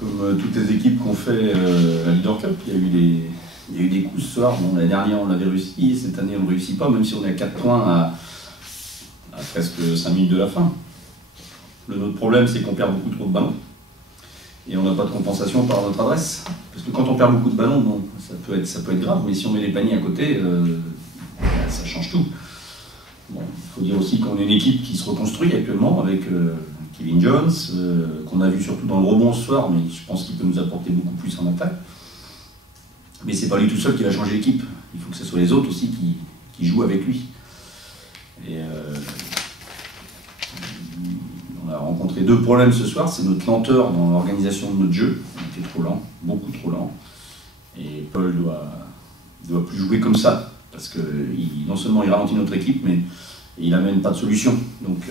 comme toutes les équipes qu'on fait la Leader Cup, il y a eu des coups ce soir. Bon, l'année dernière on l'avait réussi, cette année on ne réussit pas, même si on est à 4 points à presque 5 minutes de la fin. Notre problème, c'est qu'on perd beaucoup trop de ballons et on n'a pas de compensation par notre adresse. Parce que quand on perd beaucoup de ballons, bon, ça peut être grave, mais si on met les paniers à côté, ça change tout. Bon, il faut dire aussi qu'on est une équipe qui se reconstruit actuellement avec Kevin Jones, qu'on a vu surtout dans le rebond ce soir, mais je pense qu'il peut nous apporter beaucoup plus en attaque. Mais c'est pas lui tout seul qui va changer l'équipe. Il faut que ce soit les autres aussi qui jouent avec lui. Et on a rencontré deux problèmes ce soir, c'est notre lenteur dans l'organisation de notre jeu. On était trop lent, beaucoup trop lent. Et Paul doit plus jouer comme ça, parce que non seulement il ralentit notre équipe, mais il n'amène pas de solution. Donc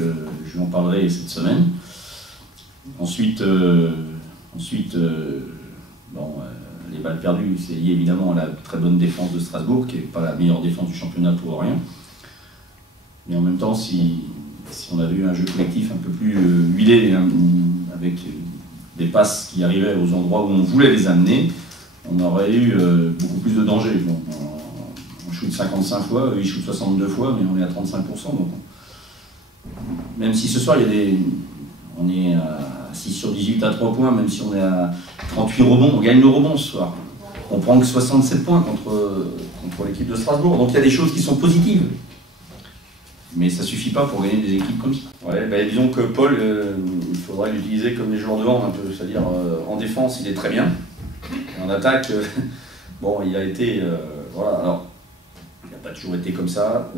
je lui en parlerai cette semaine. Ensuite, les balles perdues, c'est lié évidemment à la très bonne défense de Strasbourg, qui n'est pas la meilleure défense du championnat pour rien. Mais en même temps, si on avait eu un jeu collectif un peu plus huilé, avec des passes qui arrivaient aux endroits où on voulait les amener, on aurait eu beaucoup plus de danger. Bon, on shoot 55 fois, eux ils shootent 62 fois, mais on est à 35%. Donc même si ce soir, on est à 6 sur 18 à 3 points, même si on est à 38 rebonds, on gagne nos rebonds ce soir. On prend que 67 points contre l'équipe de Strasbourg. Donc il y a des choses qui sont positives. Mais ça ne suffit pas pour gagner des équipes comme ça. Ouais, disons que Paul, il faudrait l'utiliser comme les joueurs de hand un peu. C'est-à-dire en défense, il est très bien. Et en attaque, bon, il a été... voilà, alors, il n'a pas toujours été comme ça.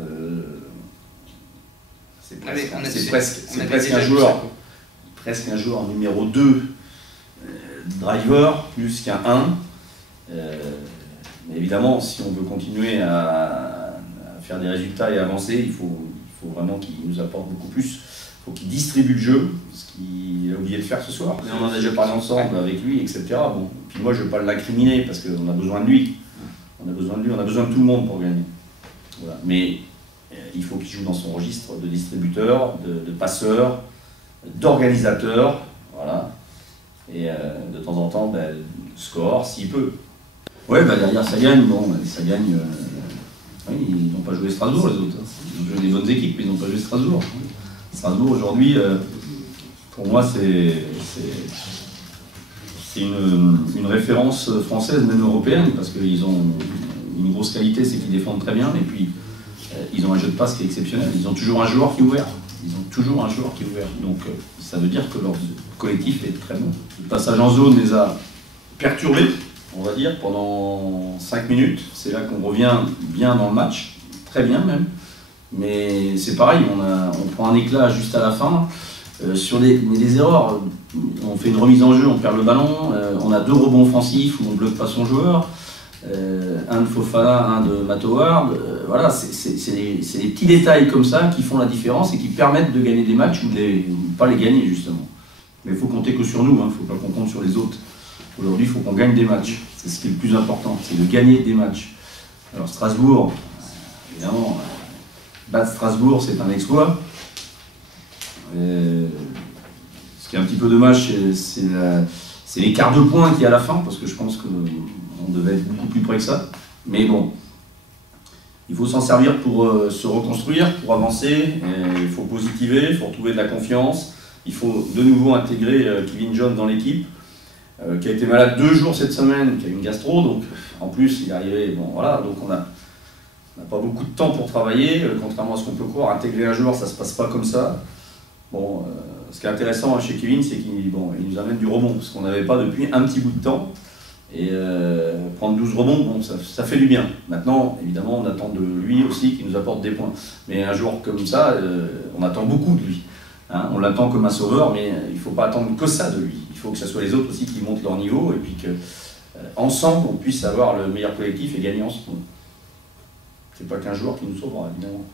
C'est presque un joueur numéro 2 driver, plus qu'un 1. Mais évidemment, si on veut continuer à faire des résultats et avancer, il faut vraiment qu'il nous apporte beaucoup plus. Il faut qu'il distribue le jeu, ce qu'il a oublié de faire ce soir. Mais on en a déjà parlé ensemble avec lui, etc. Bon. Puis moi, je ne veux pas l'incriminer parce qu'on a besoin de lui. On a besoin de lui, on a besoin de tout le monde pour gagner. Voilà. Mais il faut qu'il joue dans son registre de distributeur, de passeur, d'organisateur. Voilà. Et de temps en temps, score s'il peut. Ouais, derrière ça gagne. Bon, ça gagne. Oui, ils n'ont pas joué Strasbourg, les autres. Ils ont joué des bonnes équipes, mais ils n'ont pas joué Strasbourg. Strasbourg, aujourd'hui, pour moi, c'est une référence française, même européenne, parce qu'ils ont une grosse qualité, c'est qu'ils défendent très bien, et puis ils ont un jeu de passe qui est exceptionnel. Ils ont toujours un joueur qui est ouvert. Donc, ça veut dire que leur collectif est très bon. Le passage en zone les a perturbés, on va dire, pendant 5 minutes. C'est là qu'on revient bien dans le match, très bien même. Mais c'est pareil, on prend un éclat juste à la fin. Sur les erreurs, on fait une remise en jeu, on perd le ballon, on a 2 rebonds offensifs où on ne bloque pas son joueur, un de Fofana, un de Matt Howard. Voilà, c'est des petits détails comme ça qui font la différence et qui permettent de gagner des matchs ou de ne pas les gagner justement. Mais il faut compter que sur nous, il ne faut pas qu'on compte sur les autres. Aujourd'hui, il faut qu'on gagne des matchs. C'est ce qui est le plus important, c'est de gagner des matchs. Alors Strasbourg, évidemment, battre Strasbourg, c'est un exploit. Ce qui est un petit peu dommage, c'est l'écart de points qu'il y a à la fin, parce que je pense qu'on devait être beaucoup plus près que ça. Mais bon, il faut s'en servir pour se reconstruire, pour avancer. Il faut positiver, il faut retrouver de la confiance. Il faut de nouveau intégrer Kevin Jones dans l'équipe. Qui a été malade 2 jours cette semaine, qui a eu une gastro, donc en plus il est arrivé, bon voilà, donc on n'a pas beaucoup de temps pour travailler, contrairement à ce qu'on peut croire, intégrer un joueur ça se passe pas comme ça. Bon, ce qui est intéressant chez Kevin, c'est qu'il nous amène du rebond, ce qu'on n'avait pas depuis un petit bout de temps, et prendre 12 rebonds, bon, ça fait du bien. Maintenant, évidemment, on attend de lui aussi qu'il nous apporte des points, mais un joueur comme ça, on attend beaucoup de lui. Hein, on l'attend comme un sauveur, mais il ne faut pas attendre que ça de lui. Il faut que ce soit les autres aussi qui montent leur niveau et puis qu'ensemble, on puisse avoir le meilleur collectif et gagner ensemble. C'est pas qu'un joueur qui nous sauvera, évidemment.